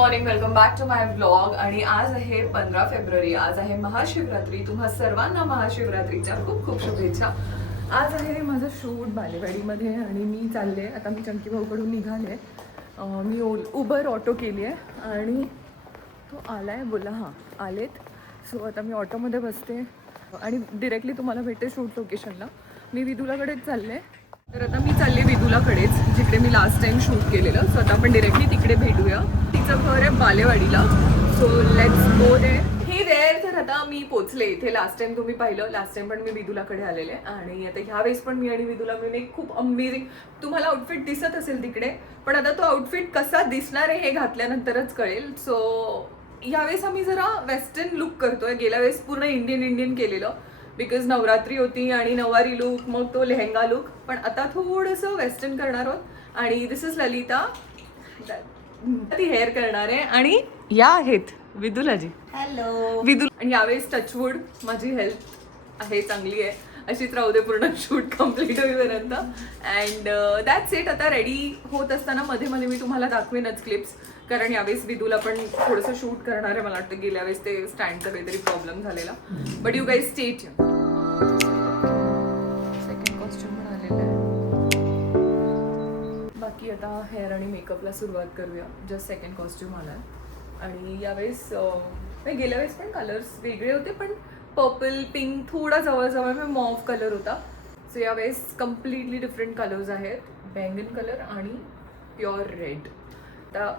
Morning, welcome back to my vlog. आणि आज आहे 15 फेब्रुवारी. आज आहे महाशिवरात्री. तुम्हा सर्वांना महाशिवरात्रीच्या खूप खूप शुभेच्छा. आज आहे माझं शूट बालेवाडीमध्ये आणि मी चालले. आता मी चंकी भाऊकडून निघाले. मी उबर ऑटो केली आहे आणि तो आला आहे बोला. हां आलेत. सो आता मी ऑटोमध्ये बसते आणि डिरेक्टली तुम्हाला भेटते शूट लोकेशनला. मी विदुलाकडेच चालले. तर आता मी चालले विदुलाकडेच, जिकडे मी लास्ट टाइम शूट केलेलं. सो आता आपण डिरेक्टली तिकडे भेटूया. तिचं घर आहे बालेवाडीला. So let's go there. Hey there. तर आता मी पोचले इथे. लास्ट टाइम तुम्ही पाहिलं, लास्ट टाइम पण मी विदुलाकडे आलेले आणि आता ह्यावेळेस पण मी आणि विदुला मिळून एक खूप अमेझिंग तुम्हाला आउटफिट दिसत असेल तिकडे, पण आता तो आउटफिट कसा दिसणार आहे हे घातल्यानंतरच कळेल. सो यावेळेस आम्ही जरा वेस्टर्न लुक करतोय. गेल्या वेळेस पूर्ण इंडियन केलेलं बिकॉज नवरात्री होती आणि नऊवारी लुक, मग तो लेहंगा लुक. पण आता थोडंसं वेस्टर्न करणार आहोत. आणि दिस इज ललिता, ती हेअर करणार आहे. आणि या आहेत विदुलाजी. हॅलो विदुल. आणि यावेळेस टचवूड माझी हेल्थ आहे चांगली आहे, अशीच राहू दे पूर्ण शूट कम्प्लीट होईपर्यंत. And that's it. आता रेडी होत असताना मध्ये मध्ये मी तुम्हाला दाखवेनच क्लिप्स, कारण यावेळेस विदूला पण थोडंसं शूट करणार आहे. मला वाटतं गेल्या वेळेस ते स्टँडचा काहीतरी प्रॉब्लेम झालेला. But you guys stay tune. Second costume पण आलेलं आहे. बाकी आता हेअर आणि मेकअपला सुरुवात करूया. जस्ट सेकंड कॉस्ट्युम आला आहे. आणि यावेळेस गेल्या वेळेस पण कलर्स वेगळे होते, पण पर्पल पिंक थोडा जवळजवळ मी मॉफ कलर होता. सो यावेळेस कम्प्लिटली डिफरंट कलर्स आहेत. बैंगन कलर आणि प्युअर रेड. आता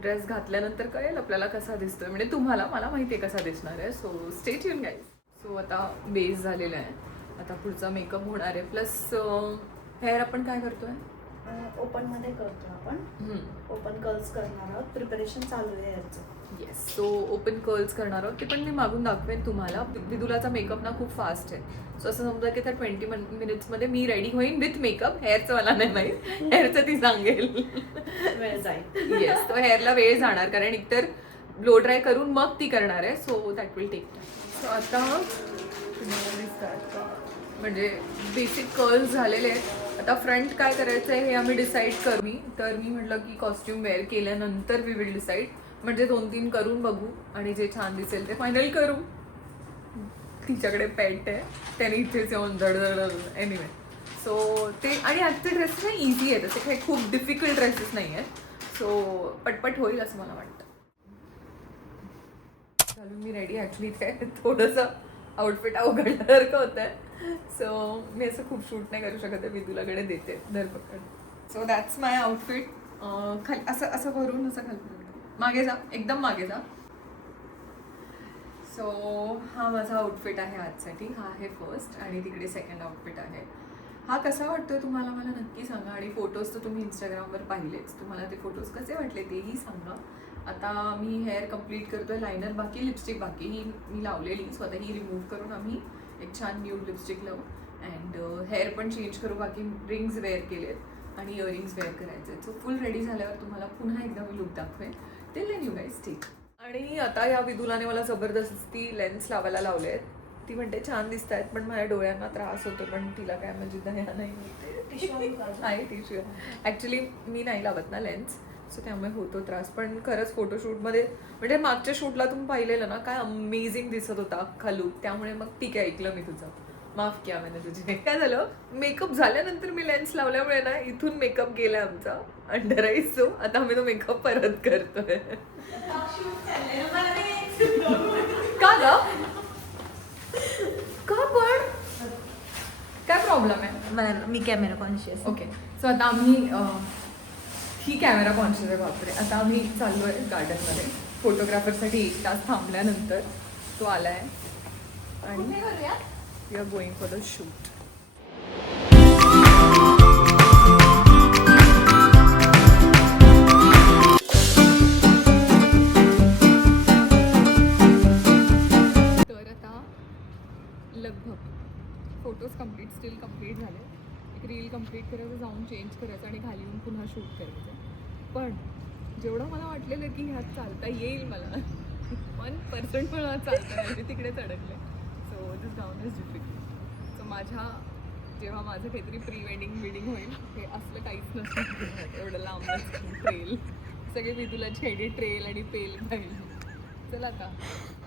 ड्रेस घातल्यानंतर कळेल आपल्याला कसा दिसतोय, म्हणजे तुम्हाला, मला माहिती आहे कसा दिसणार आहे. So stay tune guys. So आता बेस झालेला आहे. आता पुढचा मेकअप होणार आहे. प्लस हेअर आपण काय करतोय, ओपन मध्ये करतो आपण. ओपन कर्ल्स करणार आहोत. प्रिपरेशन चालू आहे याचं. येस. सो ओपन कर्ल्स करणार आहोत. ते पण मी मागून दाखवेन तुम्हाला. विदुलाचा मेकअप ना खूप फास्ट आहे. सो असं समजा की त्या 20 मिनिट्समध्ये मी रेडी होईन विथ मेकअप. हेअरचं मला नाही माहीत, हेअरचं ती सांगेल. वेळ जाईल. येस. तो हेअरला वेळ जाणार, कारण एकतर ब्लो ड्राय करून मग ती करणार आहे. So that will take time. So आता म्हणजे बेसिक कर्ल्स झालेले आहेत. आता फ्रंट काय करायचं आहे हे आम्ही डिसाईड करू. तर मी म्हटलं की कॉस्ट्युम वेअर केल्यानंतर वी विल डिसाईड. म्हणजे 2-3 करून बघू आणि जे छान दिसेल ते फायनल करू. तिच्याकडे पेट आहे, त्याने इथेच येऊन धडधड. एनिवे. सो ते आणि आजचे ड्रेसेस ना इझी आहेत, असे काही खूप डिफिकल्ट ड्रेसेस नाही आहेत. सो पटपट होईल असं मला वाटतं. चालू मी रेडी. ॲक्च्युली ते थोडंसं आउटफिट अवघडल्यासारखं होतं आहे. सो मी असं खूप शूट नाही करू शकत आहे. मी तुलाकडे देते धरपकड. So that's my outfit. खाली असं असं भरून असं खाली मागे जा, एकदम मागे जा. सो हा माझा आउटफिट आहे आजसाठी. हा आहे फर्स्ट आणि तिकडे सेकंड आउटफिट आहे. हा कसा वाटतोय तुम्हाला मला नक्की सांगा. आणि फोटोज तर तुम्ही इंस्टाग्रामवर पाहिलेच. तुम्हाला ते फोटोज कसे वाटले तेही सांगा. आता मी हेअर कम्प्लीट करतोय. लायनर बाकी, लिपस्टिक बाकी. ही मी लावलेली. सो आता ही रिमूव्ह करून आम्ही एक छान न्यूड लिपस्टिक लावू. अँड हेअर पण चेंज करू. बाकी रिंग्स वेअर केलेत आणि इयरिंग्स वेअर करायचे. सो फुल रेडी झाल्यावर तुम्हाला पुन्हा एकदा मी लुक दाखवेन. Till then you guys take. आणि आता या विदुलाने मला जबरदस्ती लेन्स लावायला लावले आहेत. ती म्हणते छान दिसत आहेत, पण माझ्या डोळ्यांना त्रास होतो. पण तिला काय म्हणजे दया नाही आहे. टिश्यू ॲक्च्युली मी नाही लावत ना लेन्स, सो त्यामुळे होतो त्रास. पण खरंच फोटोशूटमध्ये म्हणजे मागच्या शूटला तुम्ही पाहिलेलं ना, काय अमेझिंग दिसत होता अख्खा लुक. त्यामुळे मग ठीक आहे, ऐकलं मी तुझं, माफ किया मैंने तुझे. काय झालं, मेकअप झाल्यानंतर मी लेन्स लावल्यामुळे ना इथून मेकअप गेला आमचा अंडर आईज. सो आता आम्ही तो मेकअप परत करतोय. का ग, का पण काय प्रॉब्लेम आहे. मी कॅमेरा कॉन्शियस. ओके. सो आता आम्ही ही कॅमेरा कॉन्शियस आहे. बापरे. आता आम्ही चाललो आहे गार्डनमध्ये फोटोग्राफरसाठी. 1 तास थांबल्यानंतर तो आला आहे आणि we are going for the shoot. तर आता लगभग फोटोज स्टील कम्प्लीट झाले. एक रील कम्प्लीट करायचं, जाऊन चेंज करायचं आणि खाली येऊन पुन्हा शूट करायचं. पण जेवढं मला वाटलेलं की ह्यात चालता येईल मला, 1% पण चालता नाही. मी तिकडेच अडकले. So this down is difficult. So जेव्हा माझं काहीतरी प्री वेडिंग होईल, हे असलं काहीच नसतं. एवढं लांबच ट्रेल. सगळे विदूला छेडी ट्रेल आणि पेल पाहिजे. चला आता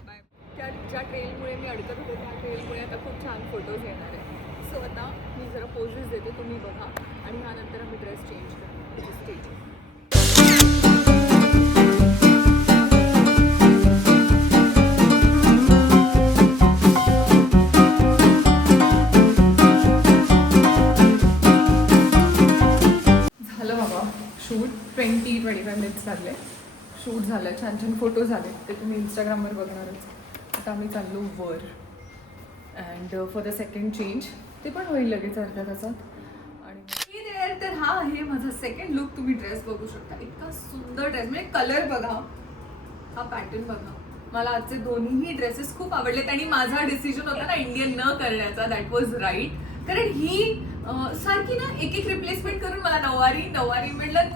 बाय. त्या ज्या ट्रेलमुळे मी अडकत होते त्या ट्रेलमुळे आता खूप छान फोटोज येणार आहे. सो आता मी जरा पोजेस देते, तुम्ही बघा आणि ह्यानंतर आम्ही ड्रेस चेंज करतो. स्टेज शूट 20-25 मिनिट्स लागले. शूट झालं, छान छान फोटो झाले, ते तुम्ही इंस्टाग्रामवर बघणारच. आता आम्ही चाललो वर and for the second change ते पण होईल लगेच अर्ध्या तासात. आणि तर हा आहे माझा सेकंड लुक. तुम्ही ड्रेस बघू शकता, इतका सुंदर ड्रेस, म्हणजे कलर बघा, हा पॅटर्न बघा. मला आजचे दोन्हीही ड्रेसेस खूप आवडलेत आणि माझा डिसिजन होता ना इंडियन न करण्याचा, दॅट वॉज राईट. कारण ही सारखी ना एक एक रिप्लेसमेंट करून मला नऊवारी म्हटलं,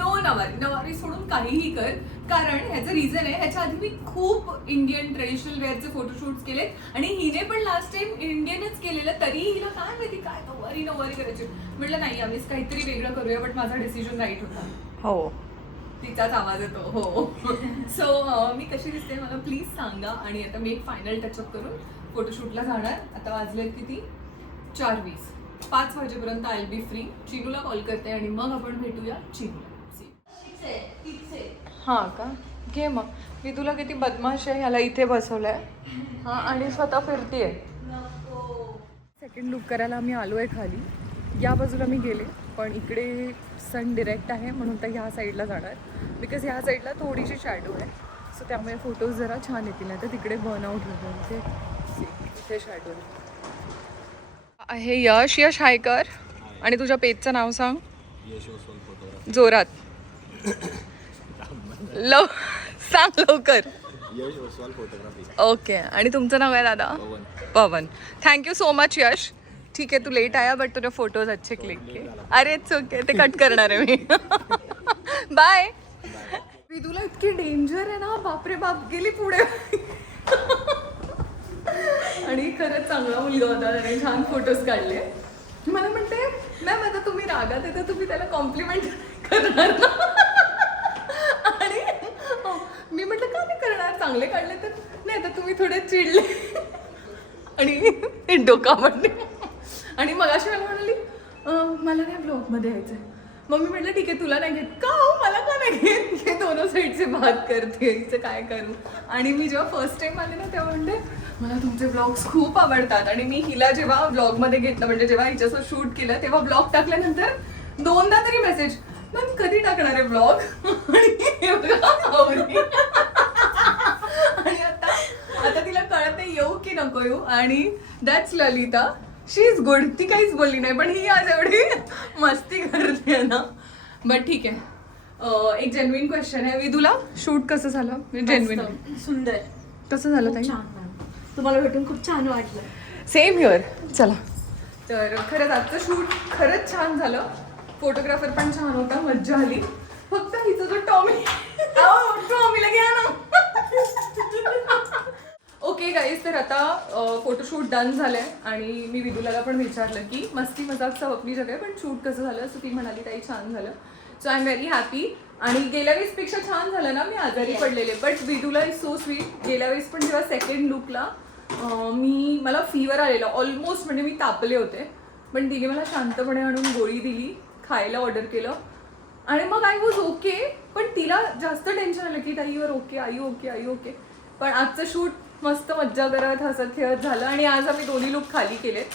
नऊवारी सोडून काहीही कर. कारण ह्याचं रिझन आहे, ह्याच्या आधी मी खूप इंडियन ट्रेडिशनल वेअरचे फोटोशूट्स केले आणि हिने पण लास्ट टाइम इंडियनच केलेलं, तरी हिला काय माहिती काय नऊवारी करायची. म्हटलं नाही, आम्हीच काहीतरी वेगळं करूया. बट माझा डिसिजन राईट होता. हो, तिचाच आवाज येतो. हो. सो मी कशी दिसते मला प्लीज सांगा. आणि आता मी एक फायनल टचअप करून फोटोशूटला जाणार. आता वाजलेत किती, 4:20. 5 वाजेपर्यंत आय विल बी फ्री. चिनूला कॉल करते आणि मग आपण भेटूया चिनूला. हां का, घे मग. मी तुला किती बदमाश आहे, ह्याला इथे बसवलंय हां आणि स्वतः फिरतीये. सेकंड लुक करायला आम्ही आलो आहे खाली. या बाजूला मी गेले, पण इकडे सन डिरेक्ट आहे म्हणून तर ह्या साईडला जाणार. बिकॉज ह्या साईडला थोडीशी शॅडो आहे, सो त्यामुळे फोटोज जरा छान येतील. नाही तर तिकडे बर्नआउट होतं. इथे शॅडो आहे. यश हायकर. आणि तुझ्या पेजचं नाव सांग जोरात. सांग लवकर. ओके. आणि तुमचं नाव आहे दादा? पवन. थँक्यू सो मच यश. ठीक आहे, तू लेट आया बट तुझे फोटोज अच्छे क्लिक किए. अरे इट्स ओके, ते कट करणार आहे मी. बाय. तुला इतकी डेंजर आहे ना, बापरे बाप, गेली पुढे. आणि खरंच चांगला मुलगा होता, त्याने छान फोटोज काढले. मला म्हणते मॅम आता तुम्ही रागात येतं, तुम्ही त्याला कॉम्प्लिमेंट करणार ना. आणि मी म्हटलं का नाही करणार, चांगले काढले तर. नाही तर तुम्ही थोडे चिडले आणि डोका म्हणले. आणि मग अशी मला म्हणाली मला नाही ब्लॉगमध्ये यायचं आहे. मग मी म्हटलं ठीक आहे, तुला नाही घेत का, मला का नाही घेत, हे दोनों साईडचे बात करते, हिचं काय करू. आणि मी जेव्हा फर्स्ट टाइम आले ना तेव्हा म्हणते मला तुमचे ब्लॉग्स खूप आवडतात. आणि मी हिला जेव्हा ब्लॉगमध्ये घेतलं, म्हणजे जेव्हा हिच्यासोबत शूट केलं तेव्हा ब्लॉग टाकल्यानंतर 2दा तरी मेसेज, मॅम कधी टाकणार आहे ब्लॉग. आणि आता तिला कळत येऊ की नको येऊ. आणि that's Lalita, she is good. ती काहीच बोलली नाही, पण ही आज एवढी मस्ती करते ना. बट ठीक आहे. एक जेन्युइन क्वेश्चन आहे, विदूला शूट कसं झालं? जेन्युइन सुंदर. कसं झालं ताई? छान. तुम्हाला भेटून खूप छान वाटलं. Same here. चला, तर खरंच आजचं शूट खरंच छान झालं. फोटोग्राफर पण छान होता, मज्जा आली. फक्त हिचं जो टॉमीला घ्या ना. ओके गाईज, तर आता फोटोशूट डन झालंय आणि मी विदुलाला पण विचारलं की मस्ती मजाक सब अपनी जगह, पण शूट कसं झालं. सो ती म्हणाली ताई छान झालं. So I am very happy. आणि गेल्या वेळेसपेक्षा छान झालं ना, मी आजारी पडलेले. But Vidula is so sweet. गेल्या वेळेस पण जेव्हा सेकंड लुकला मला फीवर आलेला ऑलमोस्ट, म्हणजे मी तापले होते. पण तिने मला शांतपणे आणून गोळी दिली, खायला ऑर्डर केलं आणि मग आय वॉज ओके. पण तिला जास्त टेन्शन आलं की ताई your okay, I okay, I okay. पण आजचं शूट मस्त मज्जा करत हसत खेळत झालं. आणि आज आम्ही दोन्ही लुक खाली केलेत.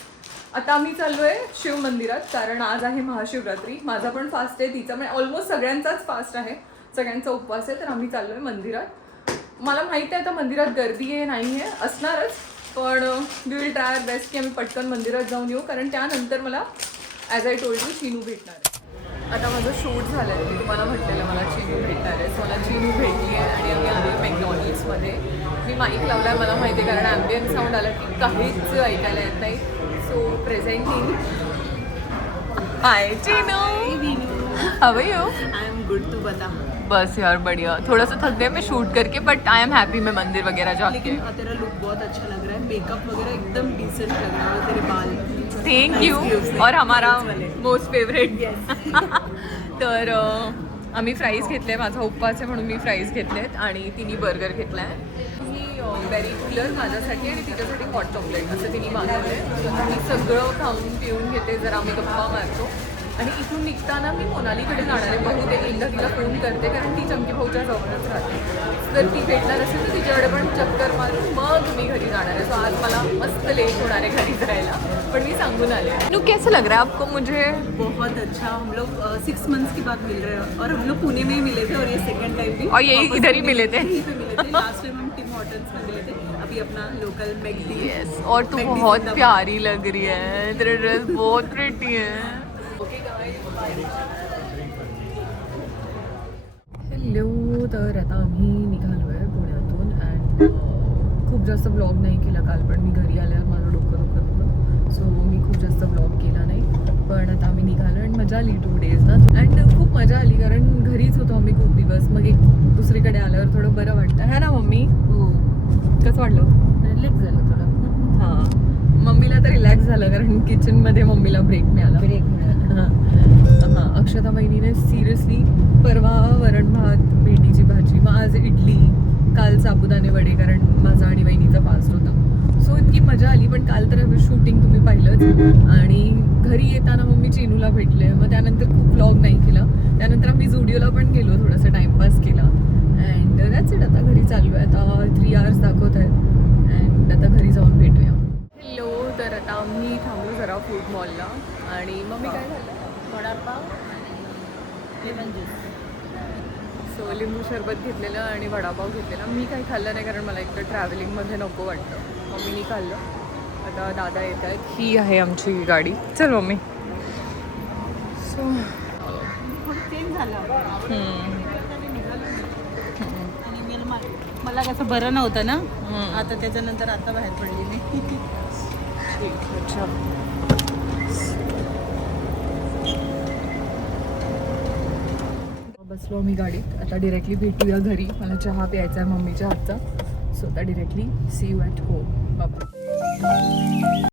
आता आम्ही चाललोय शिव मंदिरात, कारण आज आहे महाशिवरात्री. माझा पण फास्ट आहे, तिचा म्हणजे ऑलमोस्ट सगळ्यांचाच फास्ट आहे, सगळ्यांचा उपवास आहे. तर आम्ही चाललोय मंदिरात. मला माहिती आहे आता मंदिरात गर्दी आहे नाही आहे, असणारच. पण we will try our best की आम्ही पटकन मंदिरात जाऊन येऊ, कारण त्यानंतर मला as I told you Chinu भेटणार आहे. आता माझं शूट झालं आहे, मी तुम्हाला म्हटलेलं मला चिनू भेटणार आहे. सो मला चिनू भेटली आहे आणि आम्ही आलो मॅकडॉनल्ड्समध्ये. मी माईक लावला आहे, मला माहिती आहे, कारण ॲम्बियन्स साऊंड आला की काहीच ऐकायला येत नाही. So presenting hi Chinu, how are you? I am good, तू बता. बस यार बढ़िया, थोड़ा सा थक गए मैं शूट करके, बट आई एम हैप्पी मैं मंदिर वगैरह जाके. लेकिन तेरा लुक बहुत अच्छा लग रहा है, मेकअप वगैरह एकदम डिसेंट लग रहा है, तेरे बाल. Thank you. और हमारा मोस्ट फेवरेट. तर आम्ही फ्राईज घेतले, माझा उपवास आहे म्हणून मी फ्राईज घेतलेत आणि तिने बर्गर घेतलाय. मी व्हेरी कूलर माझ्यासाठी आणि तिच्यासाठी हॉट चॉकलेट असं तिने मागवलंय. मी सगळं खाऊन पिऊन घेते, जरा आम्ही गप्पा मारतो आणि इथून निघताना मी मोनालीकडे जाणार आहे. बहुतेक एकदा तिला फोन करते कारण ती चंकी भाऊच्या जवळच राहते. जर ती भेटणार असेल तर तिच्याकडे पण चक्कर मारून मग मी घरी जाणार आहे. सो आज मला मस्त लेट होणार आहे घरी जायला, पण मी सांगून आले. नु कैसा लग रहा है आपको? मुझे बहुत अच्छा. हम लोग 6 मंथ्स के बाद मिल रहे हैं और हम लोग पुणे में ही मिले थे और ये सेकंड टाइम भी और यही वापस इधर ही पुणे मिले थे. यहीं पे मिले थे. लास्ट टाइम हम टिम हॉर्टन्स में मिले थे, अभी अपना लोकल मैगडी. यस, और तू बहुत प्यारी लग रही है, तेरा ड्रेस बहुत प्रिटी है. हॅलो, तर आता आम्ही निघालो आहे पुण्यातून अँड खूप जास्त ब्लॉग नाही केला काल, पण मी घरी आल्यावर माझं डोकं दुखत होतं, सो मी खूप जास्त ब्लॉग केला नाही. पण आता आम्ही निघालो आणि मजा आली 2 days ना. अँड खूप मजा आली कारण घरीच होतो आम्ही खूप दिवस, मग एक दुसरीकडे आल्यावर थोडं बरं वाटतं है ना मम्मी? हो, कसं वाटलं? रिलॅक्स झालं थोडं. हां, मम्मीला तर रिलॅक्स झालं कारण किचनमध्ये मम्मीला ब्रेक मिळाला. हां, अक्षता बहिणीने सिरियसली परवा वरण भात, भेंडीची भाजी, मग आज इडली, काल साबुदाणे वडे कारण माझा आणि बहिणीचा फास्ट होता. सो इतकी मजा आली. पण काल तर शूटिंग तुम्ही पाहिलंच आणि घरी येताना मग मी चेनूला भेटले, मग त्यानंतर खूप व्लॉग नाही केला. त्यानंतर आम्ही झुडिओला पण गेलो, थोडंसं टाइमपास केला अँड दॅट्स इट. आता घरी चाललो आहे. आता 3 hours दाखवत आहेत अँड आता घरी जाऊन भेटूया. हॅलो, तर आता आम्ही थांबलो जरा फूड मॉलला आणि मम्मी काय झालं? Vada pav lemon juice. सो लिंबू सरबत घेतलेलं आणि वडापाव घेतलेला. मी काही खाल्लं नाही कारण मला एकतर ट्रॅव्हलिंगमध्ये नको वाटतं. मम्मीनी खाल्लं. आता दादा येत आहेत. ही आहे आमची गाडी. चल मम्मी. सो चेंज झालं आणि मला कसं बरं नव्हतं ना, आता त्याच्यानंतर आता बाहेर पडली मी. अच्छा, बसलो मी गाडीत. आता डिरेक्टली भेटूया घरी. मला चहा प्यायचा आहे मम्मीच्या हातचा. सो आता directly see you at home. बाबा.